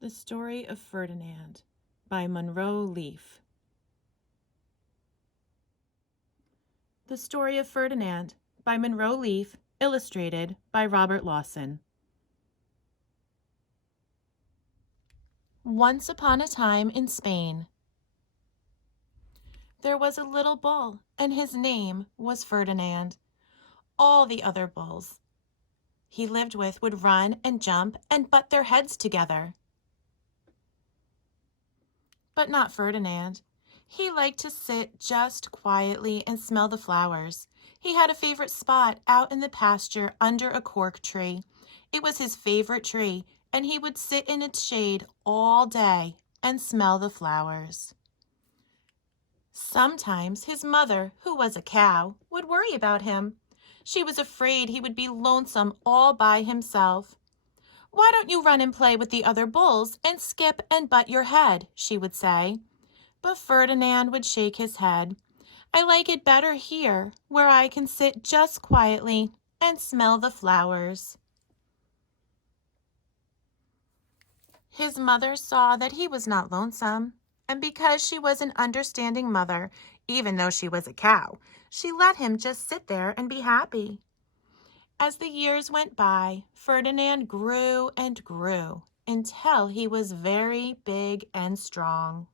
The Story of Ferdinand by Monroe Leaf. The Story of Ferdinand by Monroe Leaf, illustrated by Robert Lawson. Once upon a time in Spain, there was a little bull, and his name was Ferdinand. All the other bulls he lived with would run and jump and butt their heads together. But not Ferdinand. He liked to sit just quietly and smell the flowers. He had a favorite spot out in the pasture under a cork tree. It was his favorite tree, and he would sit in its shade all day and smell the flowers. Sometimes his mother, who was a cow, would worry about him. She was afraid he would be lonesome all by himself. "Why don't you run and play with the other bulls and skip and butt your head?" she would say. But Ferdinand would shake his head. "I like it better here, where I can sit just quietly and smell the flowers." His mother saw that he was not lonesome, and because she was an understanding mother, even though she was a cow, she let him just sit there and be happy. As the years went by, Ferdinand grew and grew until he was very big and strong.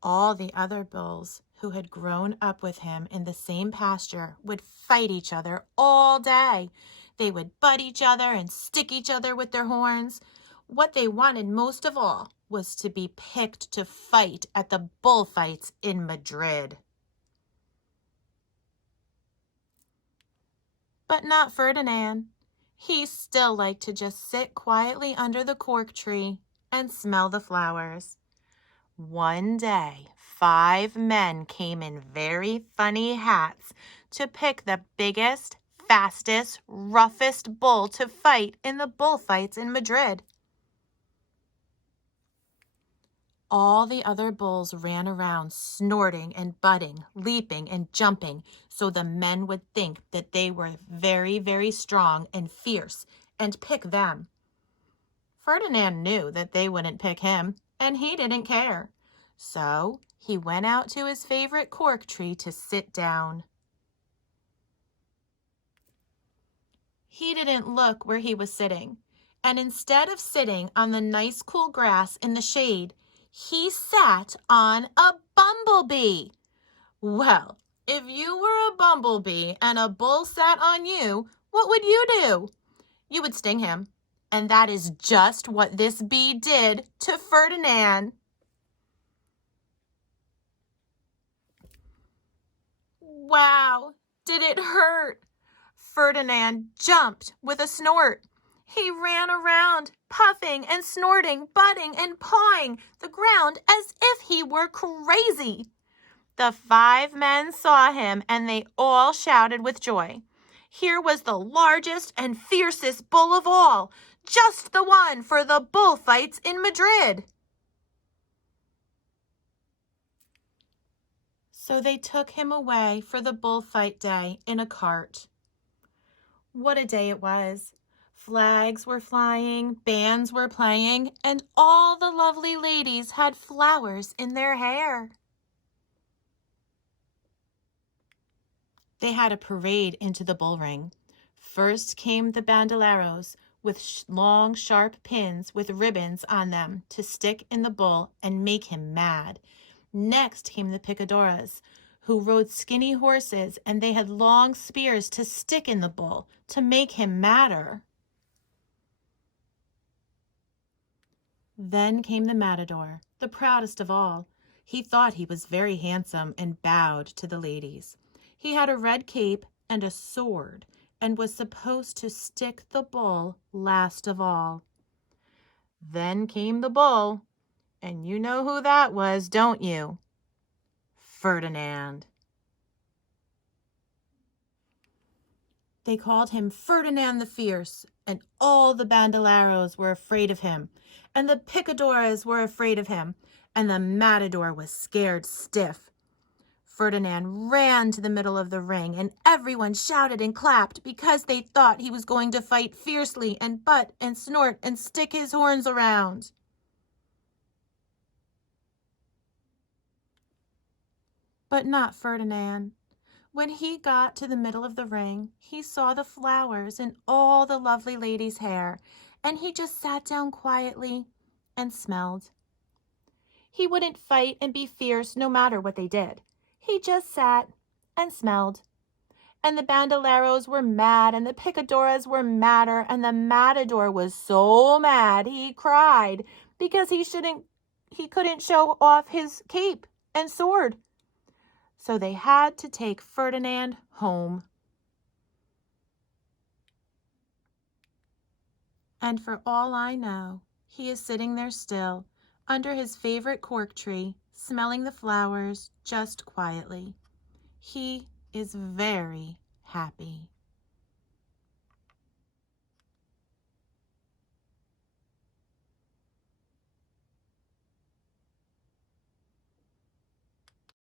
All the other bulls who had grown up with him in the same pasture would fight each other all day. They would butt each other and stick each other with their horns. What they wanted most of all was to be picked to fight at the bullfights in Madrid. But not Ferdinand. He still liked to just sit quietly under the cork tree and smell the flowers. One day, 5 men came in very funny hats to pick the biggest, fastest, roughest bull to fight in the bullfights in Madrid. All the other bulls ran around snorting and butting, leaping and jumping, so the men would think that they were very, very strong and fierce and pick them. Ferdinand knew that they wouldn't pick him, and he didn't care. So he went out to his favorite cork tree to sit down. He didn't look where he was sitting, and instead of sitting on the nice cool grass in the shade, he sat on a bumblebee. Well, if you were a bumblebee and a bull sat on you, what would you do? You would sting him, and that is just what this bee did to Ferdinand. Wow, did it hurt? Ferdinand jumped with a snort. He ran around, puffing and snorting, butting and pawing the ground as if he were crazy. The 5 men saw him, and they all shouted with joy. Here was the largest and fiercest bull of all, just the one for the bullfights in Madrid. So they took him away for the bullfight day in a cart. What a day it was! Flags were flying, bands were playing, and all the lovely ladies had flowers in their hair. They had a parade into the bullring. First came the bandoleros with long, sharp pins with ribbons on them to stick in the bull and make him mad. Next came the picadoras, who rode skinny horses, and they had long spears to stick in the bull to make him madder. Then came the matador, the proudest of all. He thought he was very handsome and bowed to the ladies. He had a red cape and a sword and was supposed to stick the bull last of all. Then came the bull, and you know who that was, don't you? Ferdinand. They called him Ferdinand the Fierce, and all the bandoleros were afraid of him, and the picadoras were afraid of him, and the matador was scared stiff. Ferdinand ran to the middle of the ring, and everyone shouted and clapped because they thought he was going to fight fiercely and butt and snort and stick his horns around. But not Ferdinand. When he got to the middle of the ring, he saw the flowers in all the lovely ladies' hair, and he just sat down quietly and smelled. He wouldn't fight and be fierce no matter what they did. He just sat and smelled. And the bandoleros were mad, and the picadoras were madder, and the matador was so mad he cried because he couldn't show off his cape and sword. So they had to take Ferdinand home. And for all I know, he is sitting there still, under his favorite cork tree, smelling the flowers just quietly. He is very happy.